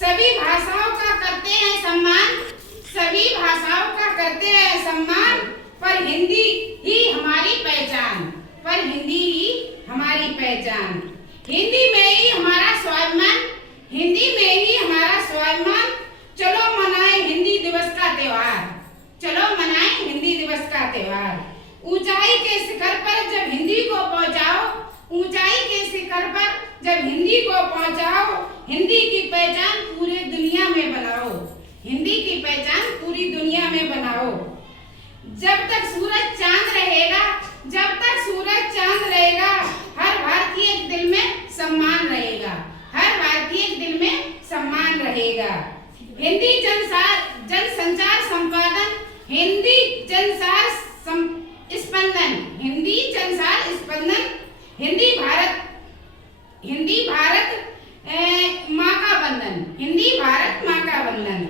सभी भाषाओं का करते हैं सम्मान, सभी भाषाओं का करते हैं सम्मान, पर हिंदी ही हमारी पहचान, पर हिंदी ही हमारी पहचान। हिंदी में ही हमारा स्वाभिमान, हिंदी में ही हमारा स्वाभिमान। चलो मनाएं हिंदी दिवस का त्योहार, चलो मनाएं हिंदी दिवस का त्योहार। ऊंचाई के शिखर पर जब हिंदी को पहुंचाओ, ऊंचाई के शिखर पर जब हिंदी को पहुंचाओ, हिंदी की पहचान पूरी दुनिया में बनाओ, हिंदी की पहचान पूरी दुनिया में बनाओ। जब तक सूरज चांद रहेगा, जब तक सूरज चांद रहेगा, हर भारतीय के दिल में सम्मान रहेगा, हर भारतीय के दिल में सम्मान रहेगा। हिंदी जनसंचार संपादन, हिंदी जनसार स्पंदन, हिंदी जनसार स्पंदन, हिंदी भारत माँ का बंधन, हिंदी भारत माँ का बंधन।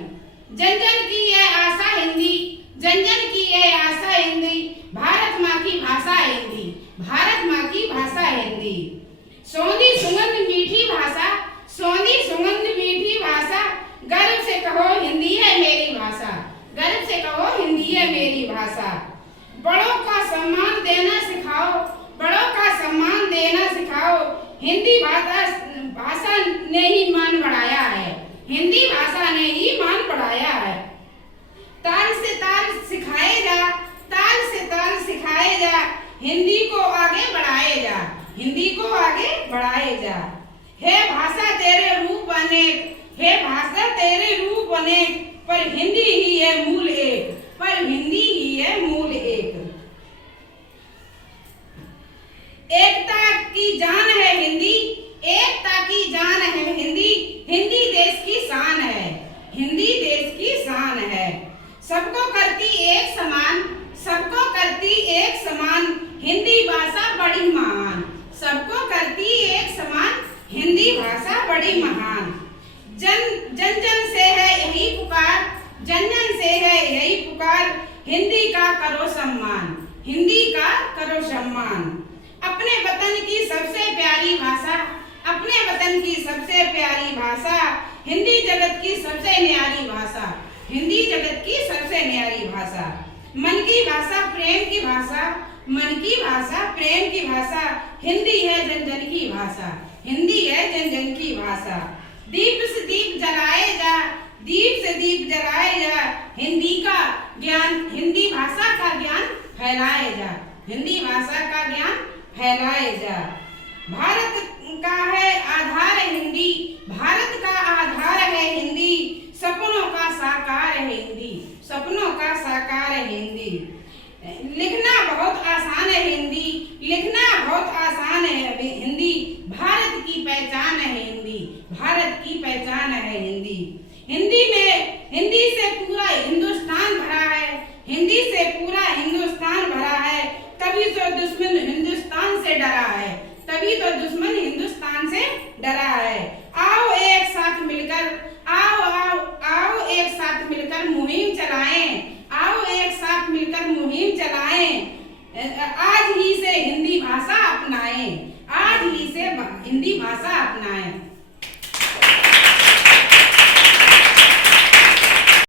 जन जन की यह आशा हिंदी, जन जन की यह आशा हिंदी, भारत माँ की भाषा हिंदी, भारत माँ की भाषा हिंदी। सोंधी सुगंध मीठी भाषा, सोंधी सुगंध मीठी भाषा, गर्व से कहो हिंदी है मेरी भाषा, गर्व से कहो हिंदी है मेरी भाषा। बड़ों का सम्मान देना सिखाओ, बड़ों का सम्मान देना सिखाओ, हिंदी भाषा ने ही मान बढ़ाया है, हिंदी भाषा ने ही मान बढ़ाया है। ताल से ताल सिखाए जा, ताल से ताल सिखाए जा, हिंदी को आगे बढ़ाए जा, हिंदी को आगे बढ़ाए जा। है भाषा तेरे रूप अनेक, है भाषा तेरे रूप अनेक, पर हिंदी ही है मूल एक, पर हिंदी ही है मूल एक। एकता की जान है हिंदी, एकता की जान है हिंदी, हिंदी देश की शान है, हिंदी देश की शान है। सबको करती एक समान, सबको करती एक समान, हिंदी भाषा बड़ी महान, सबको करती एक समान, हिंदी भाषा बड़ी महान। जन जन से है यही पुकार, जन जन से है यही पुकार, हिंदी का करो सम्मान, हिंदी का करो सम्मान। अपने वतन की सबसे प्यारी भाषा, अपने वतन की सबसे प्यारी भाषा, हिंदी जगत की सबसे न्यारी भाषा, हिंदी जगत की सबसे न्यारी भाषा। मन की भाषा प्रेम की भाषा, मन की भाषा प्रेम की भाषा, हिंदी है जन जन की भाषा, हिंदी है जन जन की भाषा। दीप से दीप जलाए जा, दीप से दीप जलाए जा, हिंदी का ज्ञान, हिंदी भाषा का ज्ञान फैलाए जा, हिंदी भाषा का ज्ञान फैलाए जा। भारत का है आधार हिंदी, भारत का आधार है हिंदी, सपनों का साकार है हिंदी, सपनों का साकार है हिंदी। लिखना बहुत आसान है हिंदी, लिखना बहुत आसान है हिंदी, भारत की पहचान है हिंदी, भारत की पहचान है हिंदी। हिंदी में, हिंदी से पूरा हिंदुस्तान भरा है, हिंदी से पूरा हिंदुस्तान भरा है, तभी तो दुश्मन हिंदुस्तान से डरा है, तभी तो दुश्मन हिंदुस्तान से डरा है। आओ एक साथ मिलकर, आओ आओ आओ एक साथ मिलकर मुहिम चलाएं, आओ एक साथ मिलकर मुहिम चलाएं। आज ही से हिंदी भाषा अपनाएं, आज ही से हिंदी भाषा अपनाएं।